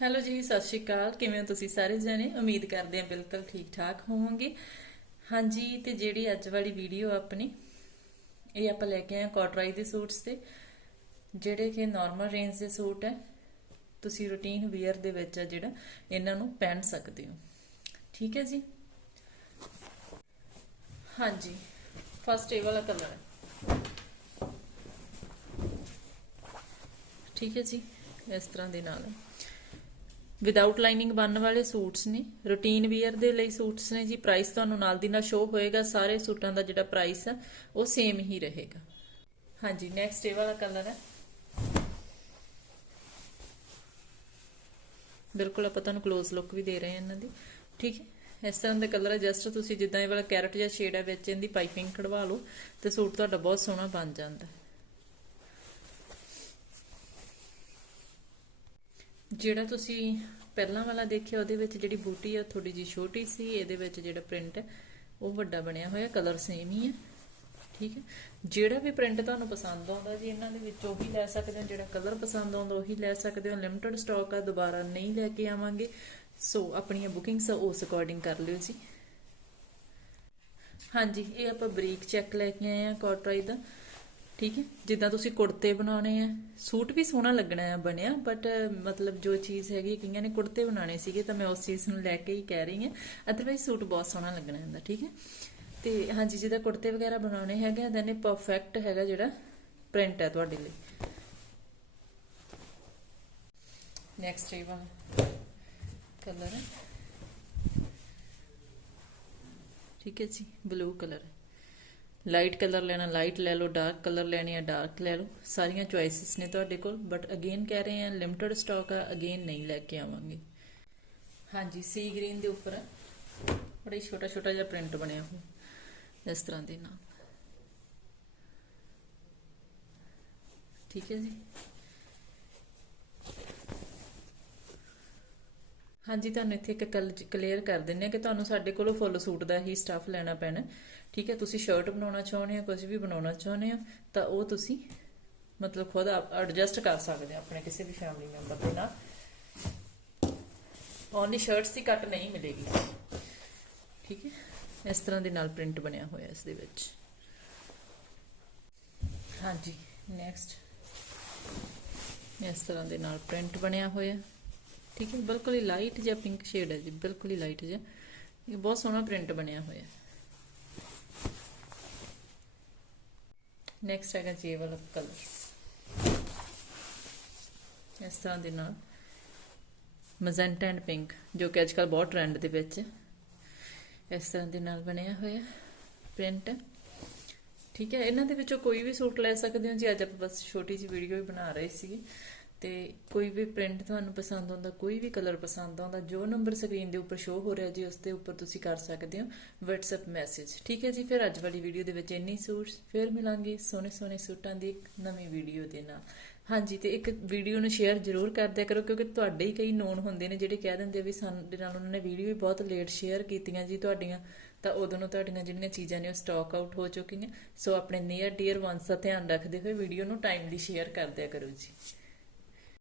Hello ਜੀ, ਸਤਿ ਸ਼੍ਰੀ ਅਕਾਲ। ਕਿਵੇਂ ਹੋ ਤੁਸੀਂ ਸਾਰੇ ਜਣੇ? ਉਮੀਦ ਕਰਦੇ ਹਾਂ ਬਿਲਕੁਲ ਠੀਕ ਠਾਕ ਹੋਵੋਗੇ। ਹਾਂਜੀ, ਤੇ ਜਿਹੜੀ ਅੱਜ ਵਾਲੀ ਵੀਡੀਓ ਆਪਣੀ, ਇਹ ਆਪਾਂ ਲੈ ਕੇ ਆਏ ਕੋਟਰਾਈ ਦੇ ਸੂਟਸ ਤੇ, ਜਿਹੜੇ ਕਿ ਨਾਰਮਲ ਰੇਂਜ ਦੇ ਸੂਟ ਹੈ। ਤੁਸੀਂ ਰੂਟੀਨ ਵੇਅਰ ਦੇ ਵਿੱਚ ਆ ਜਿਹੜਾ, ਇਹਨਾਂ ਨੂੰ ਪਹਿਨ ਸਕਦੇ ਹੋ। ਠੀਕ ਹੈ ਜੀ? ਹਾਂਜੀ ਫਸਟ ਇਹ ਵਾਲਾ ਕਲਰ ਹੈ। ਠੀਕ ਹੈ ਜੀ, ਇਸ ਤਰ੍ਹਾਂ ਦੇ ਨਾਲ। ਵਿਦਆਊਟ ਲਾਈਨਿੰਗ ਬਣਨ ਵਾਲੇ ਸੂਟਸ ਨੇ। ਰੂਟੀਨ ਵੇਅਰ ਦੇ ਲਈ ਸੂਟਸ ਨੇ ਜੀ। ਪ੍ਰਾਈਸ ਤੁਹਾਨੂੰ ਨਾਲ ਦੀ ਨਾਲ ਸ਼ੋਅ ਹੋਏਗਾ। ਸਾਰੇ ਸੂਟਾਂ ਦਾ ਜਿਹੜਾ ਪ੍ਰਾਈਸ ਆ, ਉਹ ਸੇਮ ਹੀ ਰਹੇਗਾ। ਹਾਂਜੀ ਨੈਕਸਟ ਇਹ ਵਾਲਾ ਕਲਰ ਹੈ ਬਿਲਕੁਲ ਆਪਾਂ ਤੁਹਾਨੂੰ ক্লোਜ਼ ਲੁੱਕ ਵੀ ਦੇ ਰਹੇ ਹਾਂ ਇਹਨਾਂ ਦੀ। ਠੀਕ ਹੈ? ਇਸ ਤਰ੍ਹਾਂ ਦੇ ਕਲਰ ਹੈ ਜਸਟ ਤੁਸੀਂ ਜਿੱਦਾਂ ਇਹ ਵਾਲਾ ਕੈਰਟ ਜਾਂ ਸ਼ੇਡ ਹੈ ਵਿੱਚ ਇਹਦੀ ਪਾਈਪਿੰਗ ਕਢਵਾ ਲਓ ਤੇ ਸੂਟ ਤੁਹਾਡਾ ਬਹੁਤ ਸੋਹਣਾ ਬਣ ਜਾਂਦਾ ਹੈ। ਜਿਹੜਾ ਤੁਸੀਂ ਪਹਿਲਾਂ ਵਾਲਾ ਦੇਖਿਆ, ਉਹਦੇ ਵਿੱਚ ਜਿਹੜੀ ਬੂਟੀ ਆ ਥੋੜੀ ਜੀ ਛੋਟੀ ਸੀ, ਇਹਦੇ ਵਿੱਚ ਜਿਹੜਾ ਪ੍ਰਿੰਟ ਹੈ ਉਹ ਵੱਡਾ ਬਣਿਆ ਹੋਇਆ, ਕਲਰ ਸੇਮ ਹੀ ਹੈ ਠੀਕ ਹੈ? ਜਿਹੜਾ ਵੀ ਪ੍ਰਿੰਟ ਤੁਹਾਨੂੰ ਪਸੰਦ ਆਉਂਦਾ ਜੀ, ਇਹਨਾਂ ਦੇ ਵਿੱਚ ਉਹੀ ਲੈ ਸਕਦੇ ਹੋ, ਜਿਹੜਾ ਕਲਰ ਪਸੰਦ ਆਉਂਦਾ ਉਹੀ ਲੈ ਸਕਦੇ ਹੋ। ਲਿਮਟਿਡ ਸਟਾਕ ਆ, ਦੁਬਾਰਾ ਨਹੀਂ ਲੈ ਕੇ ਆਵਾਂਗੇ। ਸੋ, ਆਪਣੀਆਂ ਬੁਕਿੰਗਸ ਉਸ ਅਕੋਰਡਿੰਗ ਕਰ ਲਿਓ ਜੀ। ਹਾਂਜੀ, ਇਹ ਆਪਾਂ ਬਰੀਕ ਚੈੱਕ ਲੈ ਕੇ ਆਏ ਆ ਕੋਟਰਾਈ ਦਾ। ਠੀਕ ਹੈ? ਜਿੱਦਾਂ ਤੁਸੀਂ ਕੁੜਤੇ ਬਣਾਉਣੇ ਆ, ਸੂਟ ਵੀ ਸੋਹਣਾ ਲੱਗਣਾ ਆ, ਬਣਿਆ ਬਟ ਮਤਲਬ ਜੋ ਚੀਜ਼ ਹੈਗੀ, ਕਈਆਂ ਨੇ ਕੁੜਤੇ ਬਣਾਉਣੇ ਸੀਗੇ, ਤਾਂ ਮੈਂ ਉਸ ਚੀਜ਼ ਨੂੰ ਲੈ ਕੇ ਹੀ ਕਹਿ ਰਹੀ ਹਾਂ। ਅਦਰਵਾਈਜ਼ ਸੂਟ ਬਹੁਤ ਸੋਹਣਾ ਲੱਗਣਾ ਹੁੰਦਾ, ਠੀਕ ਹੈ? ਤੇ ਹਾਂਜੀ ਜਿਹਦਾ ਕੁੜਤੇ ਵਗੈਰਾ ਬਣਾਉਣੇ ਹੈਗੇ ਦੈਨ ਇਹ ਪਰਫੈਕਟ ਹੈਗਾ ਜਿਹੜਾ ਪ੍ਰਿੰਟ ਹੈ ਤੁਹਾਡੇ ਲਈ। ਨੈਕਸਟ ਇਹ ਵਾਲਾ ਕਲਰ ਹੈ। ਠੀਕ ਹੈ ਜੀ ਬਲੂ ਕਲਰ ਲਾਈਟ ਕਲਰ ਲੈਣਾ, ਲਾਈਟ ਲੈ ਲਓ, ਡਾਰਕ ਕਲਰ ਲੈਣੀ ਹੈ ਡਾਰਕ ਲੈ ਲਓ। ਸਾਰੀਆਂ ਚੁਆਇਸਸ ਨੇ ਤੁਹਾਡੇ ਕੋਲ, ਬਟ ਅਗੇਨ ਕਹਿ ਰਹੇ ਆ, ਲਿਮਟਿਡ ਸਟਾਕ ਆ, ਅਗੇਨ ਨਹੀਂ ਲੈ ਕੇ ਆਵਾਂਗੇ। ਹਾਂਜੀ, ਸੀ ਗ੍ਰੀਨ ਦੇ ਉੱਪਰ ਬੜਾ ਹੀ ਛੋਟਾ ਛੋਟਾ ਜਿਹਾ ਪ੍ਰਿੰਟ ਬਣਿਆ ਹੋਇਆ, ਇਸ ਤਰ੍ਹਾਂ ਦੇ ਨਾਲ। ਠੀਕ ਹੈ ਜੀ? ਹਾਂਜੀ, ਤੁਹਾਨੂੰ ਇੱਥੇ ਇੱਕ ਕਲੀਅਰ ਕਰ ਦਿੰਨੇ ਆ ਕਿ ਤੁਹਾਨੂੰ ਸਾਡੇ ਕੋਲੋਂ ਫੁੱਲ ਸੂਟ ਦਾ ਹੀ ਸਟਾਫ ਲੈਣਾ ਪੈਣਾ। ਠੀਕ ਹੈ, ਤੁਸੀਂ ਸ਼ਰਟ ਬਣਾਉਣਾ ਚਾਹੁੰਦੇ ਹੋ ਕੁਝ ਵੀ ਬਣਾਉਣਾ ਚਾਹੁੰਦੇ ਹੋ, ਤਾਂ ਉਹ ਤੁਸੀਂ ਮਤਲਬ ਖੁਦ ਐਡਜਸਟ ਕਰ ਸਕਦੇ ਹੋ ਆਪਣੇ ਕਿਸੇ ਵੀ ਫੈਮਿਲੀ ਮੈਂਬਰ ਦੇ ਨਾਲ। ਓਨਲੀ ਸ਼ਰਟਸ ਦੀ ਕੱਟ ਨਹੀਂ ਮਿਲੇਗੀ। ਠੀਕ ਹੈ, ਇਸ ਤਰ੍ਹਾਂ ਦੇ ਨਾਲ ਪ੍ਰਿੰਟ ਬਣਿਆ ਹੋਇਆ ਇਸ ਦੇ ਵਿੱਚ। ਹਾਂਜੀ ਨੈਕਸਟ ਇਸ ਤਰ੍ਹਾਂ ਦੇ ਨਾਲ ਪ੍ਰਿੰਟ ਬਣਿਆ ਹੋਇਆ। ਠੀਕ ਹੈ, ਬਿਲਕੁਲ ਹੀ ਲਾਈਟ ਜਿਹਾ ਪਿੰਕ ਸ਼ੇਡ ਹੈ ਜੀ, ਬਿਲਕੁਲ ਹੀ ਲਾਈਟ ਜਿਹਾ। ਇਹ ਬਹੁਤ ਸੋਹਣਾ ਪ੍ਰਿੰਟ ਬਣਿਆ ਹੋਇਆ ਨੈਕਸਟ ਹੈਗਾ ਜੀ ਇਹ ਵਾਲਾ ਕਲਰ ਇਸ ਤਰ੍ਹਾਂ ਦੇ ਨਾਲ। ਮਜ਼ੈਂਟਾ ਐਂਡ ਪਿੰਕ ਜੋ ਕਿ ਅੱਜਕੱਲ ਬਹੁਤ ਟ੍ਰੈਂਡ ਦੇ ਵਿੱਚ ਇਸ ਤਰ੍ਹਾਂ ਦੇ ਨਾਲ ਬਣਿਆ ਹੋਇਆ ਪ੍ਰਿੰਟ ਠੀਕ ਹੈ, ਇਹਨਾਂ ਦੇ ਵਿੱਚੋਂ ਕੋਈ ਵੀ ਸੂਟ ਲੈ ਸਕਦੇ ਹੋ ਜੀ, ਅੱਜ ਆਪਾਂ ਬਸ ਛੋਟੀ ਜਿਹੀ ਵੀਡੀਓ ਹੀ ਬਣਾ ਰਹੇ ਸੀਗੇ। ਤੇ ਕੋਈ ਵੀ ਪ੍ਰਿੰਟ ਤੁਹਾਨੂੰ ਪਸੰਦ ਆਉਂਦਾ, ਕੋਈ ਵੀ ਕਲਰ ਪਸੰਦ ਆਉਂਦਾ, ਜੋ ਨੰਬਰ ਸਕਰੀਨ ਦੇ ਉੱਪਰ ਸ਼ੋਅ ਹੋ ਰਿਹਾ ਜੀ, ਉਸ ਦੇ ਉੱਪਰ ਤੁਸੀਂ ਕਰ ਸਕਦੇ ਹੋ WhatsApp ਮੈਸੇਜ ਠੀਕ ਹੈ ਜੀ, ਫਿਰ ਅੱਜ ਵਾਲੀ ਵੀਡੀਓ ਦੇ ਵਿੱਚ ਇੰਨੀ ਸੂਟਸ ਫਿਰ ਮਿਲਾਂਗੇ ਸੋਹਣੇ ਸੋਹਣੇ ਸੂਟਾਂ ਦੀ ਇੱਕ ਨਵੀਂ ਵੀਡੀਓ ਦੇ ਨਾਲ। ਹਾਂਜੀ, ਤੇ ਇੱਕ ਵੀਡੀਓ ਨੂੰ ਸ਼ੇਅਰ ਜ਼ਰੂਰ ਕਰਦਿਆ ਕਰੋ, ਕਿਉਂਕਿ ਤੁਹਾਡੇ ਹੀ ਕਈ ਨੋਨ ਹੁੰਦੇ ਨੇ ਜਿਹੜੇ ਕਹਿ ਦਿੰਦੇ ਵੀ ਸਾਡੇ ਨਾਲ ਉਹਨਾਂ ਨੇ ਵੀਡੀਓ ਵੀ ਬਹੁਤ ਲੇਟ ਸ਼ੇਅਰ ਕੀਤੀਆਂ ਜੀ ਤੁਹਾਡੀਆਂ, ਤਾਂ ਉਦੋਂ ਨੂੰ ਤੁਹਾਡੀਆਂ ਜਿਹੜੀਆਂ ਚੀਜ਼ਾਂ ਨੇ ਉਹ ਸਟਾਕ ਆਊਟ ਹੋ ਚੁੱਕੀਆਂ। ਸੋ ਆਪਣੇ ਨੀਅਰ ਡੀਅਰ ਵਨਸ ਦਾ ਧਿਆਨ ਰੱਖਦੇ ਹੋਏ ਵੀਡੀਓ ਨੂੰ ਟਾਈਮਲੀ ਸ਼ੇਅਰ ਕਰਦਿਆ ਕਰੋ ਜੀ।